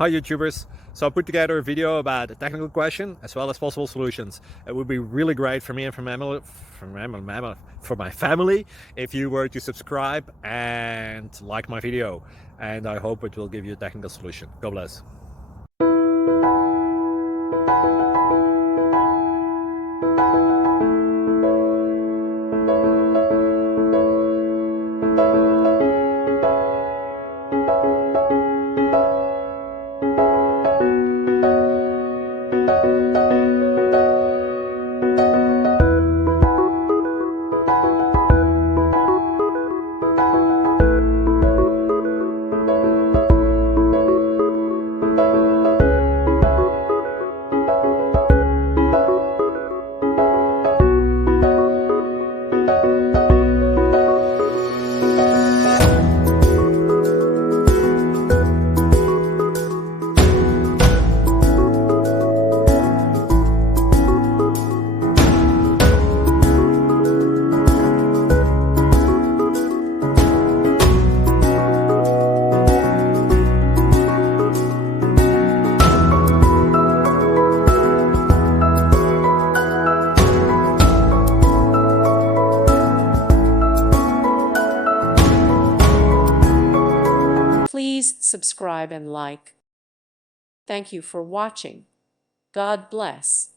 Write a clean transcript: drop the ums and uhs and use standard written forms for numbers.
Hi YouTubers! So I put together a video about a technical question as well as possible solutions. It would be really great for me and for my family if you were to subscribe and like my video, and I hope it will give you a technical solution. God bless. Please subscribe and like. Thank you for watching. God bless.